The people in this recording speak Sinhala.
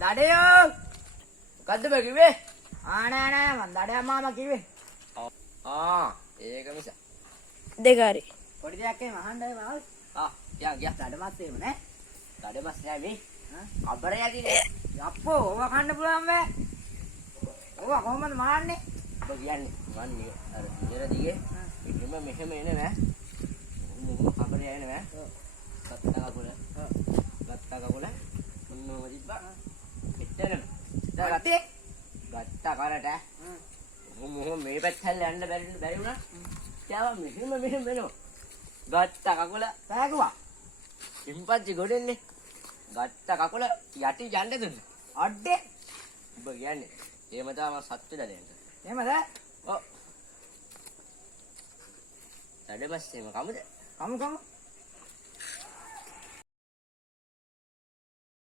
දඩයෝ මොකද්ද බ කිව්වේ? නෑ මං දඩයා මාමා කිව්වේ. ඒක මිස. දෙකාරි. පොඩි දෙයක් එහෙම අහන්නයි මාල්. ගියා දඩමත් එහෙම නෑ. දඩමස් නෑ මේ. කබරේ යදිනේ. අප්පෝ ඕවා කන්න පුළුවන් බෑ. ඕවා කොහොමද මාන්නේ? ඔබ කියන්නේ මන්නේ අර ඉර දිගේ මෙහෙම එන්නේ නෑ. මොකම කබරේ යන්නේ නෑ. ගත්තා කකුල. මොනවද තිබ්බා? පිටරන. ගත්තේ? ගත්තා කරට. මොහොම මේ පැත්තට යන්න බැරි වුණා. ඊටව මෙහෙම වෙනවා. ගත්තා කකුල පෑගුවා. ඉම්පච්චි ගොඩෙන්නේ. ගත්තා කකුල යටි යන්න දුන්නා. අඩේ. ඔබ කියන්නේ එහෙම තමයි සත්‍ය දඩයන්ට. එහෙමද? ඔව්. දඩමස් එහෙම කමුද? කමු.